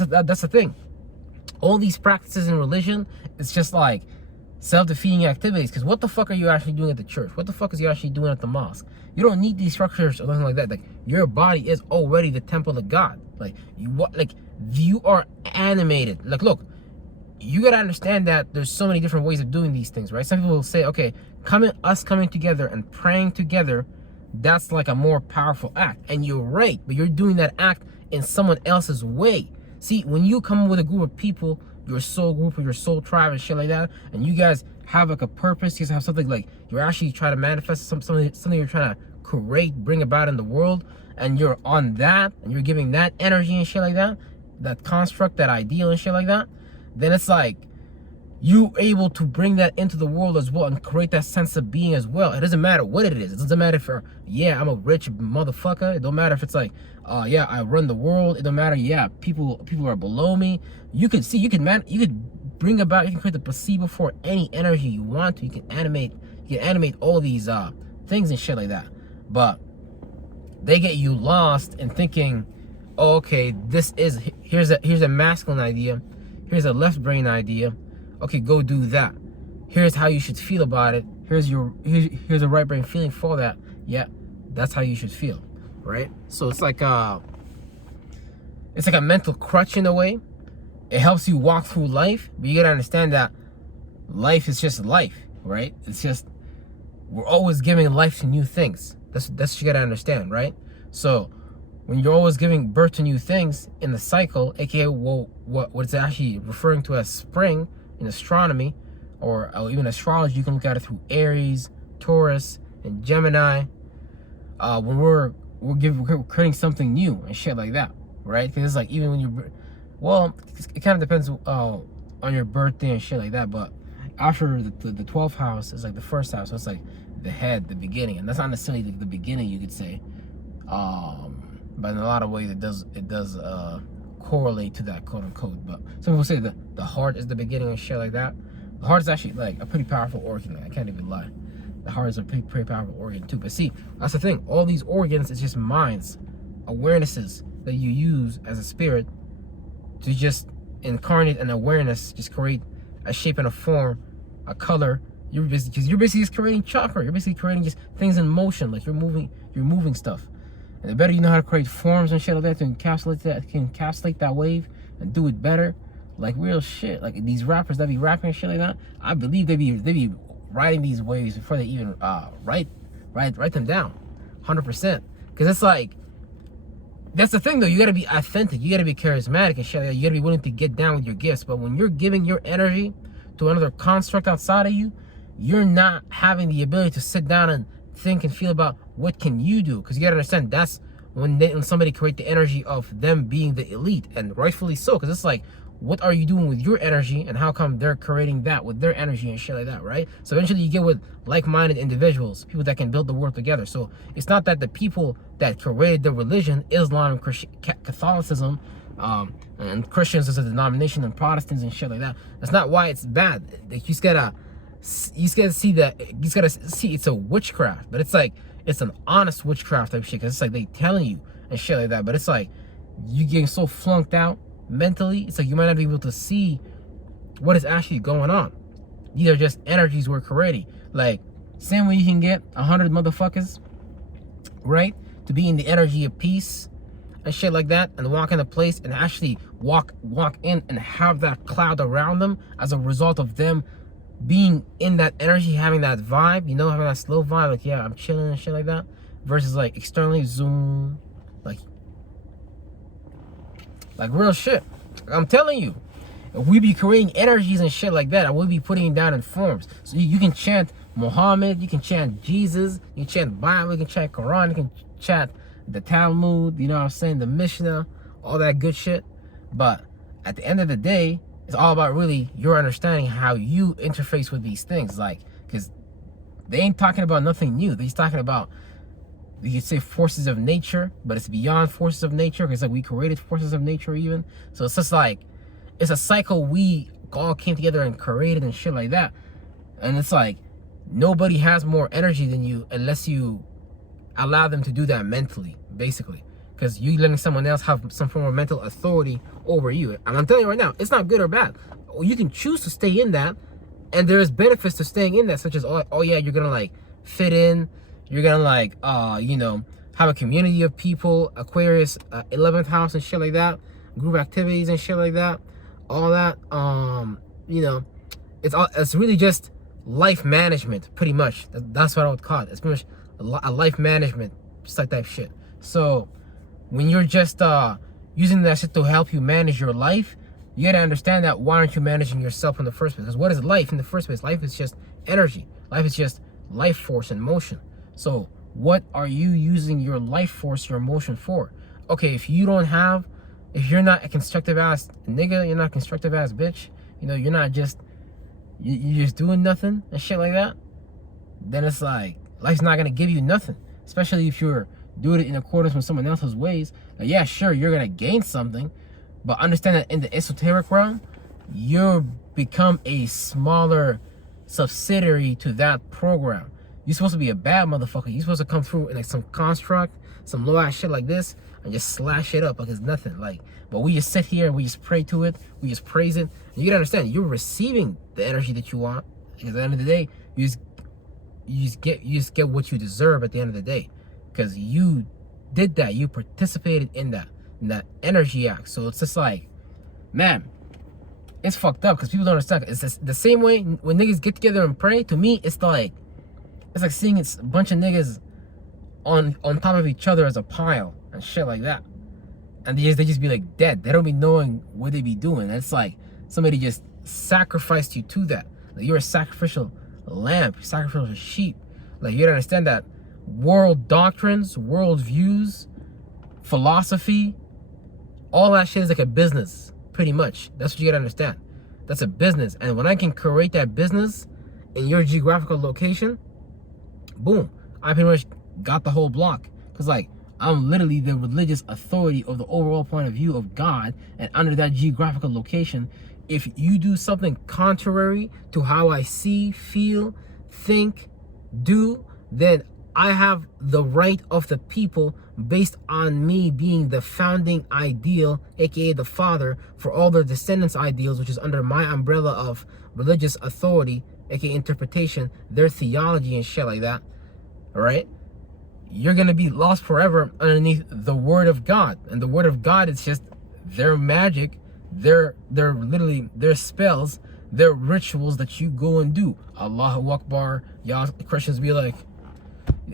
That's the thing. All these practices in religion, it's just like self-defeating activities. Because what the fuck are you actually doing at the church? What the fuck is you actually doing at the mosque? You don't need these structures or nothing like that. Like, your body is already the temple of God. Like, you are animated. Like, look, you gotta understand that there's so many different ways of doing these things, right? Some people will say, okay, us coming together and praying together, that's like a more powerful act. And you're right, but you're doing that act in someone else's way. See, when you come with a group of people, your soul group or your soul tribe and shit like that, and you guys have like a purpose, you guys have something like you're actually trying to manifest something you're trying to create, bring about in the world, and you're on that, and you're giving that energy and shit like that, that construct, that ideal and shit like that, then it's like you able to bring that into the world as well and create that sense of being as well. It doesn't matter what it is. It doesn't matter if yeah, I'm a rich motherfucker. It don't matter if it's like, yeah, I run the world. It don't matter, yeah, people are below me. You could bring about, you can create the placebo for any energy you want to. You can animate all these things and shit like that. But they get you lost in thinking, oh, okay, here's a masculine idea, here's a left brain idea. Okay, go do that. Here's how you should feel about it. Here's a right brain feeling for that. Yeah, that's how you should feel, right? So it's like a mental crutch in a way. It helps you walk through life, but you gotta understand that life is just life, right? It's just, we're always giving life to new things. That's what you gotta understand, right? So when you're always giving birth to new things in the cycle, aka what it's actually referring to as spring in astronomy, or even astrology, you can look at it through Aries, Taurus, and Gemini. When we're creating something new and shit like that, right? Because it's like, even when it kind of depends on your birthday and shit like that. But after the 12th house is like the first house, so it's like the head, the beginning, and that's not necessarily the beginning, you could say. But in a lot of ways, it does correlate to that, quote unquote. But some people say the heart is the beginning and shit like that. The heart is actually like a pretty powerful organ. I can't even lie. The heart is a pretty powerful organ too. But see, that's the thing. All these organs is just minds, awarenesses that you use as a spirit to just incarnate an awareness, just create a shape and a form, a color. You're basically just creating chakra. You're basically creating just things in motion. Like you're moving stuff. And the better you know how to create forms and shit like that to encapsulate that wave and do it better, like real shit. Like these rappers that be rapping and shit like that, I believe they be writing these waves before they even write them down, 100%. Because it's like, that's the thing though. You gotta be authentic. You gotta be charismatic and shit like that. You gotta be willing to get down with your gifts. But when you're giving your energy to another construct outside of you, you're not having the ability to sit down and think and feel about what can you do. Because you gotta understand, that's when somebody create the energy of them being the elite, and rightfully so. Because it's like, what are you doing with your energy, and how come they're creating that with their energy and shit like that, right? So eventually you get with like-minded individuals, people that can build the world together. So it's not that the people that created the religion, Islam, Catholicism, and Christians as a denomination, and Protestants and shit like that, that's not why it's bad. You just gotta see that. You just gotta see it's a witchcraft, but it's like, it's an honest witchcraft type shit. Cause it's like they telling you and shit like that, but it's like you getting so flunked out mentally. It's like you might not be able to see what is actually going on. These are just energies we're creating. Like, same way you can get 100 motherfuckers, right, to be in the energy of peace and shit like that, and walk in a place and actually walk in and have that cloud around them as a result of them being in that energy, having that vibe, you know, having that slow vibe, like, yeah, I'm chilling and shit like that, versus like externally zoom, like real shit. I'm telling you, if we be creating energies and shit like that, I will be putting it down in forms. So you can chant Muhammad, you can chant Jesus, you can chant Bible, you can chant Quran, you can chant the Talmud, you know what I'm saying, the Mishnah, all that good shit. But at the end of the day, it's all about really your understanding how you interface with these things. Like, because they ain't talking about nothing new. They're just talking about, you could say, forces of nature, but it's beyond forces of nature, because like we created forces of nature even. So it's just like, it's a cycle we all came together and created and shit like that. And it's like, nobody has more energy than you unless you allow them to do that mentally, basically. Because you letting someone else have some form of mental authority over you. And I'm telling you right now, it's not good or bad. You can choose to stay in that, and there's benefits to staying in that, such as, oh yeah, you're gonna like fit in, you're gonna like you know, have a community of people, Aquarius 11th house and shit like that, group activities and shit like that, all that. You know, it's really just life management, pretty much. That's what I would call it. It's pretty much a life management type shit. So when you're just using that shit to help you manage your life, you gotta understand that why aren't you managing yourself in the first place? Because what is life in the first place? Life is just energy. Life is just life force and motion. So what are you using your life force, your emotion for? Okay, if you're not a constructive ass nigga, you're not a constructive ass bitch, you know, you're not just, you're just doing nothing and shit like that, then it's like, life's not gonna give you nothing. Especially if you're doing it in accordance with someone else's ways. Like, yeah, sure, you're gonna gain something, but understand that in the esoteric realm, you become a smaller subsidiary to that program. You're supposed to be a bad motherfucker. You're supposed to come through in like some construct, some low ass shit like this, and just slash it up like it's nothing. Like, but we just sit here and we just pray to it, we just praise it. And you gotta understand, you're receiving the energy that you want. Because at the end of the day, you just get what you deserve at the end of the day. Because you did that, you participated in that energy act. So it's just like, man, it's fucked up because people don't understand. It's just the same way when niggas get together and pray. To me, it's like seeing a bunch of niggas on top of each other as a pile and shit like that, and they just be like dead. They don't be knowing what they be doing. And it's like somebody just sacrificed you to that. Like, you're a sacrificial lamb, sacrificial sheep. Like, you gotta understand that world doctrines, world views, philosophy, all that shit is like a business, pretty much. That's what you gotta understand. That's a business. And when I can create that business in your geographical location, boom, I pretty much got the whole block. Because, like, I'm literally the religious authority of the overall point of view of God. And under that geographical location, if you do something contrary to how I see, feel, think, do, then I have the right of the people based on me being the founding ideal, aka the father, for all their descendants' ideals, which is under my umbrella of religious authority, aka interpretation, their theology and shit like that. Alright? You're gonna be lost forever underneath the word of God. And the word of God is just their magic, their literally their spells, their rituals that you go and do. Allahu Akbar. Y'all Christians be like,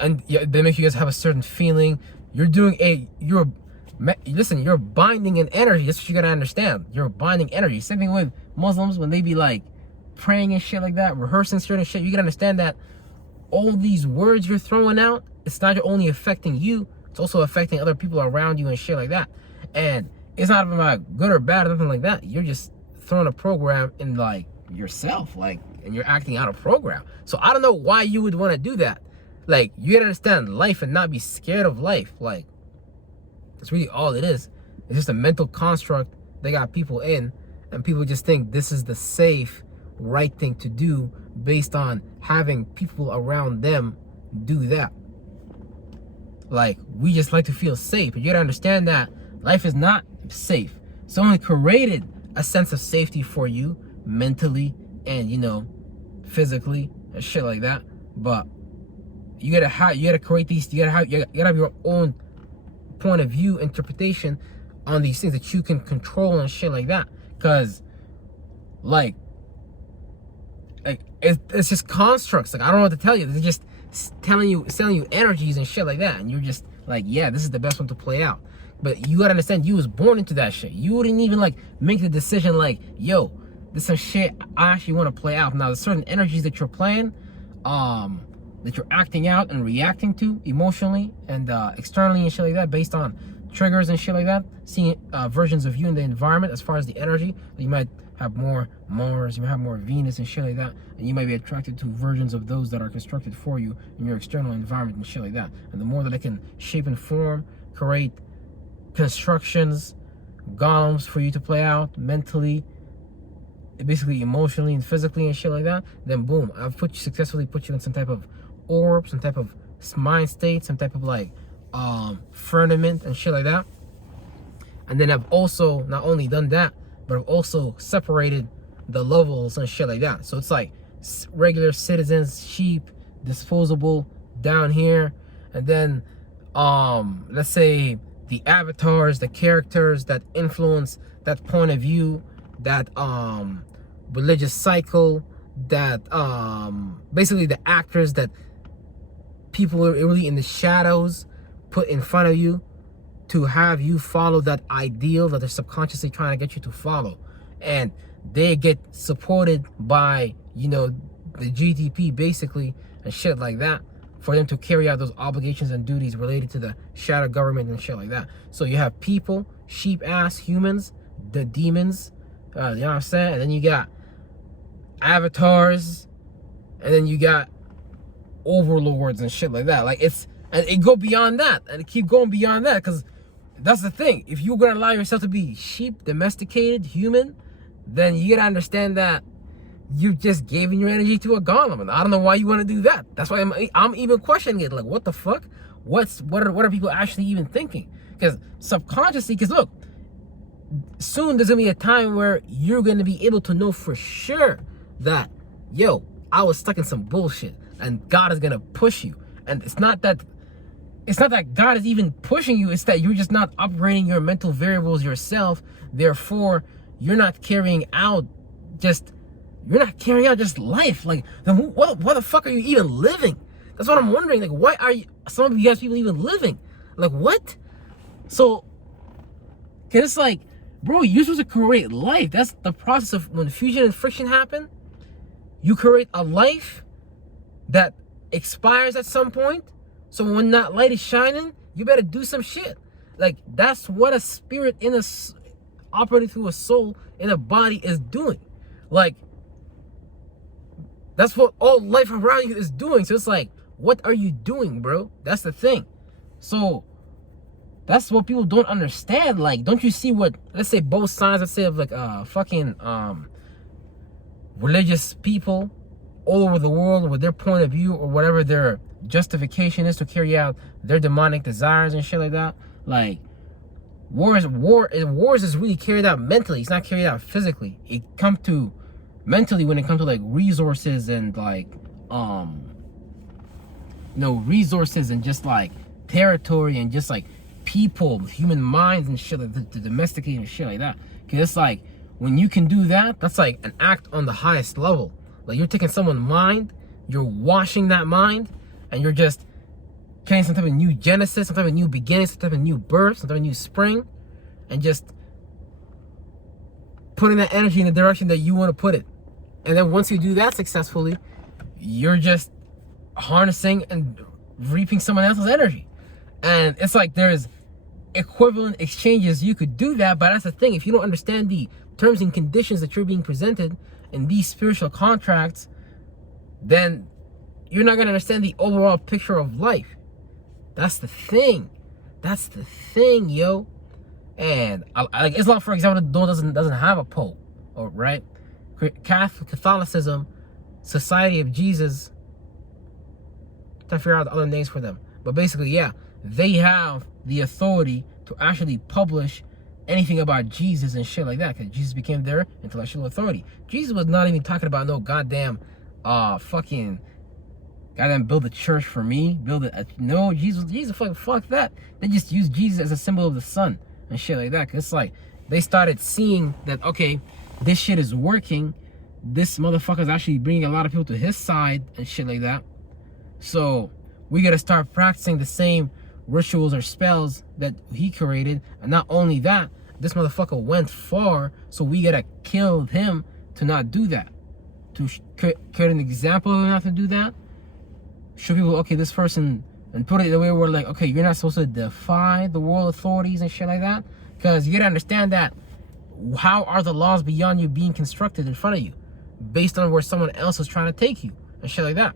and they make you guys have a certain feeling. You're binding an energy. That's what you gotta understand. You're binding energy. Same thing with Muslims when they be like praying and shit like that, rehearsing certain shit. You gotta understand that all these words you're throwing out, it's not only affecting you, it's also affecting other people around you and shit like that. And it's not about good or bad or nothing like that. You're just throwing a program in like yourself, like, and you're acting out a program. So I don't know why you would want to do that. Like, you gotta understand life and not be scared of life. Like, that's really all it is. It's just a mental construct they got people in, and people just think this is the safe, right thing to do based on having people around them do that. Like, we just like to feel safe. But you gotta understand that life is not safe. Someone created a sense of safety for you mentally and, you know, physically and shit like that. But you gotta create these. You gotta have your own point of view, interpretation on these things that you can control and shit like that. Cause like it's just constructs. Like, I don't know what to tell you. They're just selling you energies and shit like that, and you're just like, yeah, this is the best one to play out. But you gotta understand, you was born into that shit. You wouldn't even like make the decision like, yo, this is some shit I actually want to play out. Now, there's certain energies that you're playing, that you're acting out and reacting to emotionally and externally and shit like that, based on triggers and shit like that. Seeing versions of you in the environment as far as the energy. You might have more Mars, you might have more Venus and shit like that, and you might be attracted to versions of those that are constructed for you in your external environment and shit like that. And the more that I can shape and form, create constructions, golems for you to play out mentally, basically emotionally and physically and shit like that, then boom, I've successfully put you in some type of orb, some type of mind state, some type of like firmament and shit like that. And then I've also not only done that, but I've also separated the levels and shit like that. So it's like regular citizens, sheep, disposable down here, and then let's say the avatars, the characters that influence that point of view, that religious cycle, that basically the actors that people are really in the shadows put in front of you to have you follow that ideal that they're subconsciously trying to get you to follow. And they get supported by, you know, the GDP basically and shit like that, for them to carry out those obligations and duties related to the shadow government and shit like that. So you have people, sheep ass humans, the demons, you know what I'm saying? And then you got avatars, and then you got overlords and shit like that. Like and it go beyond that, and it keep going beyond that, because that's the thing. If you're gonna allow yourself to be sheep, domesticated, human, then you gotta understand that you've just given your energy to a golem, and I don't know why you want to do that. That's why I'm even questioning it. Like, what the fuck? What are people actually even thinking? Because subconsciously, because look, soon there's gonna be a time where you're gonna be able to know for sure that, yo, I was stuck in some bullshit, and God is gonna push you. And it's not that God is even pushing you, it's that you're just not operating your mental variables yourself. Therefore, you're not carrying out just life. Like, then what the fuck are you even living? That's what I'm wondering. Like, why are some of you guys people even living? Like, what? So, cause it's like, bro, you're supposed to create life. That's the process of when fusion and friction happen. You create a life that expires at some point. So when that light is shining, you better do some shit. Like, that's what a spirit in operating through a soul in a body is doing. Like, that's what all life around you is doing. So it's like, what are you doing, bro? That's the thing. So that's what people don't understand. Like, don't you see what, let's say both sides, let's say of like fucking religious people all over the world with their point of view or whatever their justification is to carry out their demonic desires and shit like that. Like, wars is really carried out mentally. It's not carried out physically. It comes to mentally when it comes to like resources and like resources and just like territory and just like people, human minds and shit, like the domesticating and shit like that. Cause it's like, when you can do that, that's like an act on the highest level. Like, you're taking someone's mind, you're washing that mind, and you're just creating some type of new genesis, some type of new beginning, some type of new birth, some type of new spring, and just putting that energy in the direction that you want to put it. And then once you do that successfully, you're just harnessing and reaping someone else's energy. And it's like there's equivalent exchanges. You could do that, but that's the thing. If you don't understand the terms and conditions that you're being presented in these spiritual contracts, then you're not going to understand the overall picture of life. That's the thing. That's the thing, yo. And like Islam, for example, doesn't have a pope, or right? Catholicism, Society of Jesus, I'm trying to figure out the other names for them, but basically, yeah, they have the authority to actually publish anything about Jesus and shit like that, because Jesus became their intellectual authority. Jesus was not even talking about no goddamn fucking goddamn build a church for me, no, Jesus fuck that. They just use Jesus as a symbol of the sun and shit like that. Cause it's like they started seeing that, okay, this shit is working, this motherfucker's actually bringing a lot of people to his side and shit like that, so we gotta start practicing the same rituals or spells that he created. And not only that, this motherfucker went far, so we gotta kill him to not do that, to create an example of him not to do that, show people, okay, this person, and put it the way where like, okay, you're not supposed to defy the world authorities and shit like that, because you gotta understand that how are the laws beyond you being constructed in front of you based on where someone else is trying to take you and shit like that.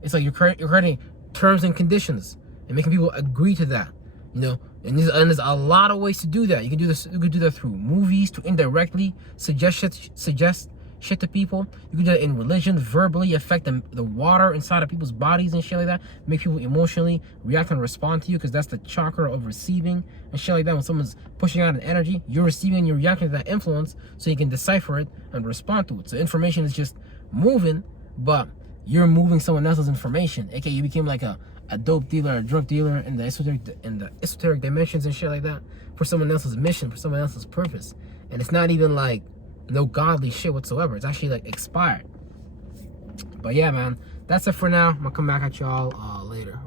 It's like you're creating terms and conditions and making people agree to that, you know. And there's a lot of ways to do that. You can do this. You can do that through movies, to indirectly suggest shit to people. You can do that in religion, verbally affect the water inside of people's bodies and shit like that. Make people emotionally react and respond to you, because that's the chakra of receiving and shit like that. When someone's pushing out an energy, you're receiving and you're reacting to that influence, so you can decipher it and respond to it. So information is just moving, but you're moving someone else's information. Okay, you became like a dope dealer, a drug dealer in the esoteric dimensions and shit like that, for someone else's mission, for someone else's purpose. And it's not even like no godly shit whatsoever. It's actually like expired. But yeah, man, that's it for now. I'm gonna come back at y'all later.